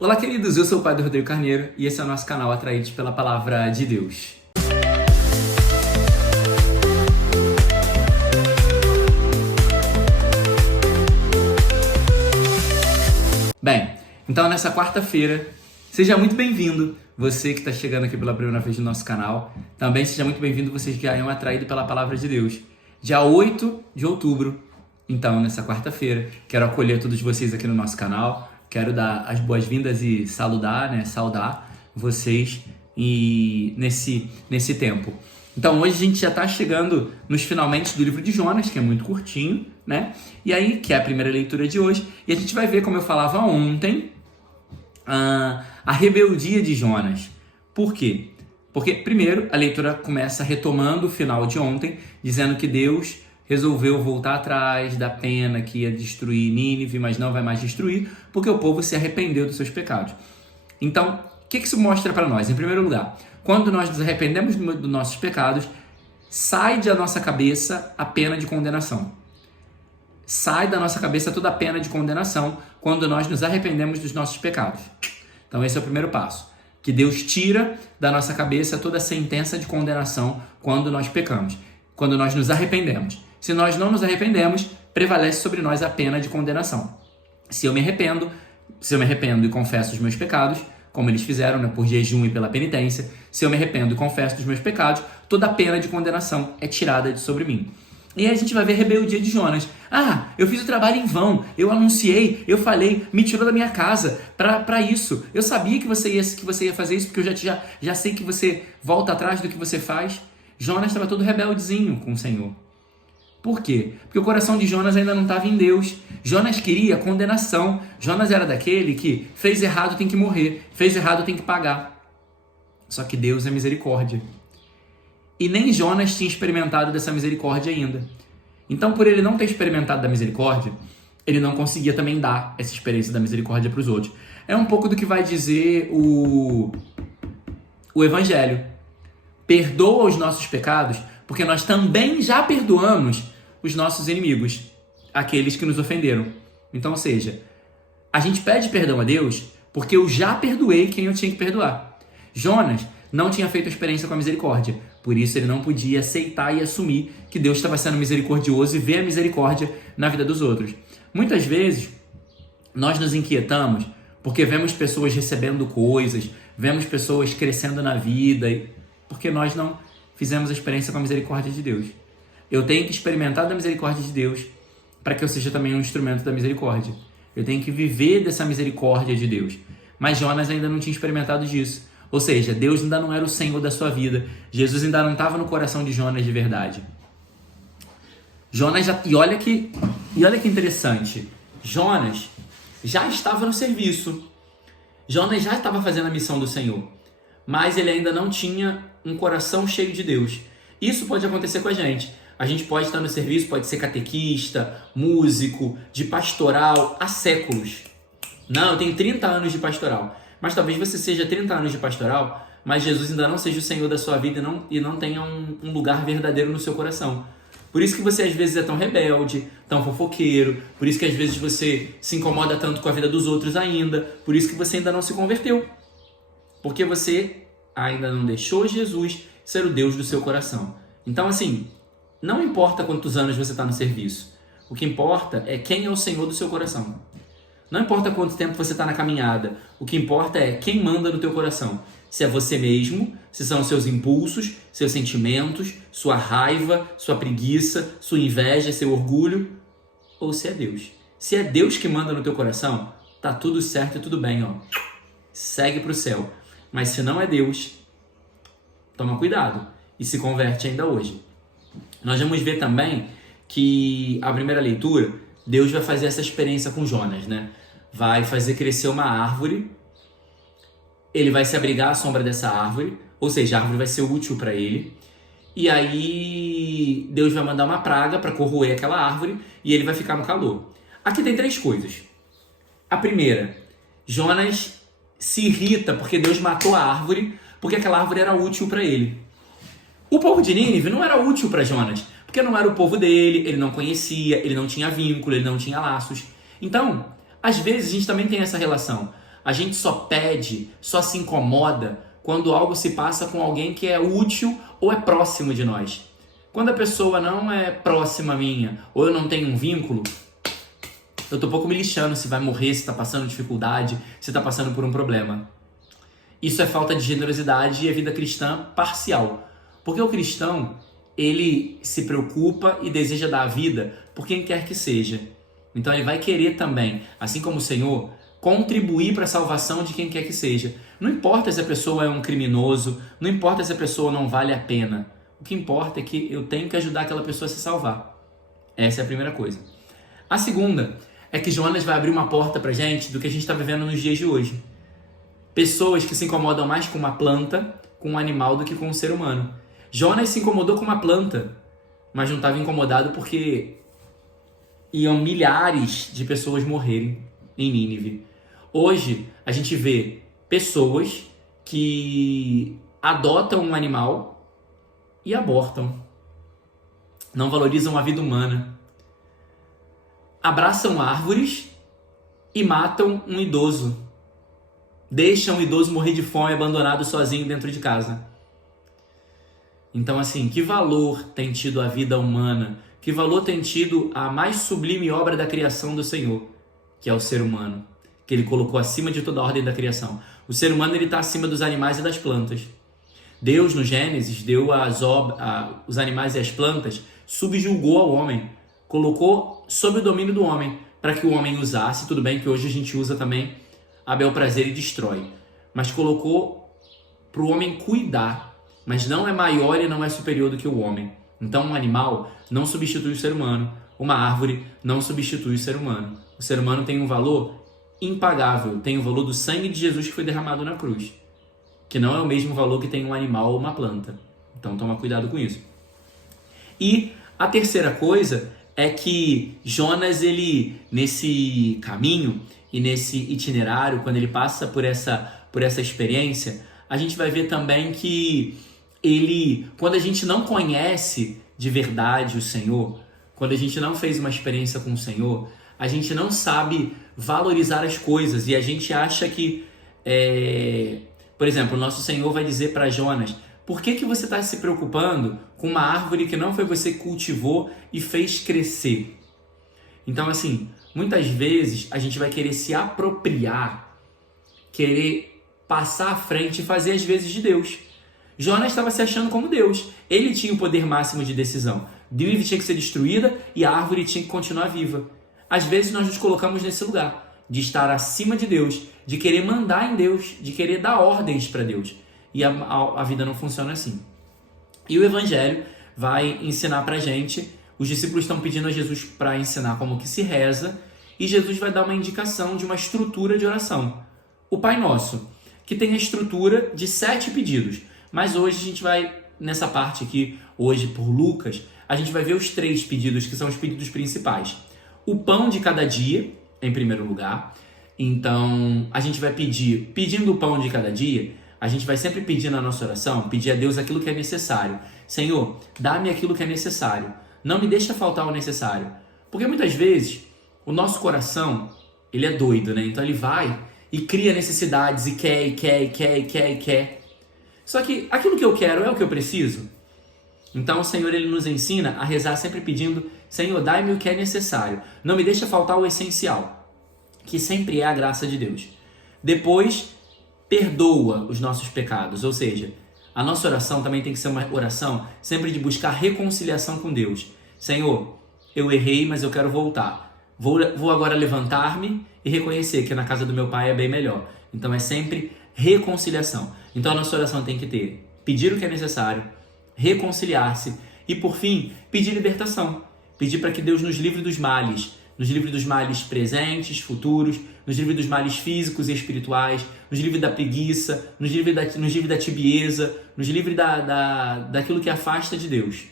Olá, queridos, eu sou o Padre Rodrigo Carneiro e esse é o nosso canal Atraídos pela Palavra de Deus. Bem, então nessa quarta-feira, seja muito bem-vindo, você que está chegando aqui pela primeira vez no nosso canal. Também seja muito bem-vindo vocês que já são atraídos pela Palavra de Deus. Dia 8 de outubro, então nessa quarta-feira, quero acolher todos vocês aqui no nosso canal. Quero dar as boas-vindas e saudar vocês nesse tempo. Então hoje a gente já está chegando nos finalmente do livro de Jonas, que é muito curtinho, né? E aí, que é a primeira leitura de hoje, e a gente vai ver, como eu falava ontem, a rebeldia de Jonas. Por quê? Porque, primeiro, a leitura começa retomando o final de ontem, dizendo que Deus resolveu voltar atrás da pena que ia destruir Nínive, mas não vai mais destruir, porque o povo se arrependeu dos seus pecados. Então, o que isso mostra para nós? Em primeiro lugar, quando nós nos arrependemos dos nossos pecados, sai da nossa cabeça a pena de condenação. Sai da nossa cabeça toda a pena de condenação quando nós nos arrependemos dos nossos pecados. Então esse é o primeiro passo, que Deus tira da nossa cabeça toda a sentença de condenação quando nós pecamos, quando nós nos arrependemos. Se nós não nos arrependemos, prevalece sobre nós a pena de condenação. Se eu me arrependo e confesso os meus pecados, como eles fizeram, né, por jejum e pela penitência, se eu me arrependo e confesso dos meus pecados, toda a pena de condenação é tirada de sobre mim. E aí a gente vai ver a rebeldia de Jonas. Eu fiz o trabalho em vão, eu anunciei, eu falei, me tirou da minha casa para isso. Eu sabia que você ia fazer isso, porque eu já sei que você volta atrás do que você faz. Jonas estava todo rebeldezinho com o Senhor. Por quê? Porque o coração de Jonas ainda não estava em Deus. Jonas queria condenação. Jonas era daquele que fez errado tem que morrer, fez errado tem que pagar. Só que Deus é misericórdia. E nem Jonas tinha experimentado dessa misericórdia ainda. Então, por ele não ter experimentado da misericórdia, ele não conseguia também dar essa experiência da misericórdia para os outros. É um pouco do que vai dizer o Evangelho. Perdoa os nossos pecados, porque nós também já perdoamos os nossos inimigos, aqueles que nos ofenderam. Então, ou seja, a gente pede perdão a Deus porque eu já perdoei quem eu tinha que perdoar. Jonas não tinha feito a experiência com a misericórdia, por isso ele não podia aceitar e assumir que Deus estava sendo misericordioso e ver a misericórdia na vida dos outros. Muitas vezes, nós nos inquietamos porque vemos pessoas recebendo coisas, vemos pessoas crescendo na vida, porque nós não fizemos a experiência com a misericórdia de Deus. Eu tenho que experimentar da misericórdia de Deus para que eu seja também um instrumento da misericórdia. Eu tenho que viver dessa misericórdia de Deus. Mas Jonas ainda não tinha experimentado disso. Ou seja, Deus ainda não era o Senhor da sua vida. Jesus ainda não estava no coração de Jonas de verdade. E olha que interessante. Jonas já estava no serviço. Jonas já estava fazendo a missão do Senhor. Mas ele ainda não tinha um coração cheio de Deus. Isso pode acontecer com a gente. A gente pode estar no serviço, pode ser catequista, músico, de pastoral há séculos. Não, eu tenho 30 anos de pastoral. Mas talvez você seja 30 anos de pastoral, mas Jesus ainda não seja o Senhor da sua vida e não tenha um lugar verdadeiro no seu coração. Por isso que você às vezes é tão rebelde, tão fofoqueiro, por isso que às vezes você se incomoda tanto com a vida dos outros ainda, por isso que você ainda não se converteu. Porque você ainda não deixou Jesus ser o Deus do seu coração. Então, assim, não importa quantos anos você está no serviço. O que importa é quem é o Senhor do seu coração. Não importa quanto tempo você está na caminhada. O que importa é quem manda no teu coração. Se é você mesmo, se são seus impulsos, seus sentimentos, sua raiva, sua preguiça, sua inveja, seu orgulho, ou se é Deus. Se é Deus que manda no teu coração, tá tudo certo e tudo bem, ó. Segue para o céu. Mas se não é Deus, toma cuidado e se converte ainda hoje. Nós vamos ver também que a primeira leitura, Deus vai fazer essa experiência com Jonas, né? Vai fazer crescer uma árvore, ele vai se abrigar à sombra dessa árvore, ou seja, a árvore vai ser útil para ele, e aí Deus vai mandar uma praga para corroer aquela árvore e ele vai ficar no calor. Aqui tem 3 coisas. A primeira, Jonas se irrita porque Deus matou a árvore, porque aquela árvore era útil para ele. O povo de Nínive não era útil para Jonas, porque não era o povo dele, ele não conhecia, ele não tinha vínculo, ele não tinha laços. Então, às vezes a gente também tem essa relação. A gente só pede, só se incomoda quando algo se passa com alguém que é útil ou é próximo de nós. Quando a pessoa não é próxima minha, ou eu não tenho um vínculo, eu tô pouco me lixando se vai morrer, se tá passando dificuldade, se tá passando por um problema. Isso é falta de generosidade e é vida cristã parcial. Porque o cristão, ele se preocupa e deseja dar a vida por quem quer que seja. Então ele vai querer também, assim como o Senhor, contribuir para a salvação de quem quer que seja. Não importa se a pessoa é um criminoso, não importa se a pessoa não vale a pena. O que importa é que eu tenho que ajudar aquela pessoa a se salvar. Essa é a primeira coisa. A segunda é que Jonas vai abrir uma porta pra gente do que a gente está vivendo nos dias de hoje. Pessoas que se incomodam mais com uma planta, com um animal, do que com um ser humano. Jonas se incomodou com uma planta, mas não estava incomodado porque iam milhares de pessoas morrerem em Nínive. Hoje, a gente vê pessoas que adotam um animal e abortam. Não valorizam a vida humana. Abraçam árvores e matam um idoso. Deixam o idoso morrer de fome, abandonado sozinho dentro de casa. Então, assim, que valor tem tido a vida humana? Que valor tem tido a mais sublime obra da criação do Senhor, que é o ser humano, que ele colocou acima de toda a ordem da criação. O ser humano está acima dos animais e das plantas. Deus, no Gênesis, deu os animais e as plantas, subjugou ao homem, colocou sob o domínio do homem, para que o homem usasse. Tudo bem que hoje a gente usa também a bel prazer e destrói, mas colocou para o homem cuidar, mas não é maior e não é superior do que o homem. Então um animal não substitui o ser humano, uma árvore não substitui o ser humano. O ser humano tem um valor impagável, tem o valor do sangue de Jesus que foi derramado na cruz, que não é o mesmo valor que tem um animal ou uma planta. Então toma cuidado com isso. E a terceira coisa é que Jonas, ele, nesse caminho e nesse itinerário, quando ele passa por essa experiência, a gente vai ver também que ele, quando a gente não conhece de verdade o Senhor, quando a gente não fez uma experiência com o Senhor, a gente não sabe valorizar as coisas e a gente acha que, por exemplo, o nosso Senhor vai dizer para Jonas: por que você está se preocupando com uma árvore que não foi você que cultivou e fez crescer? Então, assim, muitas vezes a gente vai querer se apropriar, querer passar à frente e fazer as vezes de Deus. Jonas estava se achando como Deus. Ele tinha o poder máximo de decisão. Nínive tinha que ser destruída e a árvore tinha que continuar viva. Às vezes nós nos colocamos nesse lugar, de estar acima de Deus, de querer mandar em Deus, de querer dar ordens para Deus. E a vida não funciona assim. E o Evangelho vai ensinar pra gente, os discípulos estão pedindo a Jesus para ensinar como que se reza, e Jesus vai dar uma indicação de uma estrutura de oração. O Pai Nosso, que tem a estrutura de 7 pedidos. Mas hoje a gente vai, nessa parte aqui, hoje por Lucas, a gente vai ver os 3 pedidos, que são os pedidos principais. O pão de cada dia, em primeiro lugar. Então, a gente vai pedindo o pão de cada dia, a gente vai sempre pedir na nossa oração, pedir a Deus aquilo que é necessário. Senhor, dá-me aquilo que é necessário. Não me deixa faltar o necessário. Porque muitas vezes, o nosso coração, ele é doido, né? Então ele vai e cria necessidades e quer. Só que aquilo que eu quero é o que eu preciso? Então o Senhor, ele nos ensina a rezar sempre pedindo: Senhor, dai-me o que é necessário. Não me deixa faltar o essencial, que sempre é a graça de Deus. Depois, perdoa os nossos pecados. Ou seja, a nossa oração também tem que ser uma oração sempre de buscar reconciliação com Deus. Senhor, eu errei, mas eu quero voltar. Vou agora levantar-me e reconhecer que na casa do meu Pai é bem melhor. Então é sempre reconciliação. Então a nossa oração tem que ter: pedir o que é necessário, reconciliar-se e, por fim, pedir libertação. Pedir para que Deus nos livre dos males presentes, futuros, nos livre dos males físicos e espirituais, nos livre da preguiça, nos livre da tibieza, nos livre daquilo que afasta de Deus.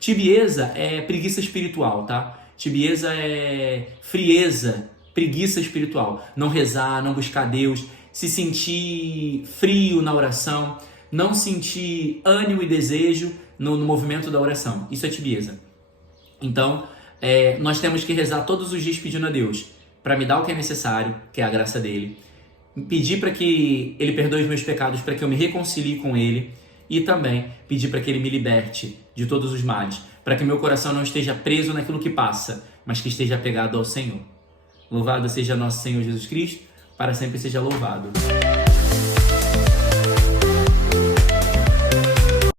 Tibieza é preguiça espiritual, tá? Tibieza é frieza, preguiça espiritual. Não rezar, não buscar Deus, se sentir frio na oração, não sentir ânimo e desejo no movimento da oração. Isso é tibieza. Então, nós temos que rezar todos os dias pedindo a Deus para me dar o que é necessário, que é a graça dele, pedir para que Ele perdoe os meus pecados, para que eu me reconcilie com Ele, e também pedir para que Ele me liberte de todos os males, para que meu coração não esteja preso naquilo que passa, mas que esteja apegado ao Senhor. Louvado seja nosso Senhor Jesus Cristo, para sempre seja louvado.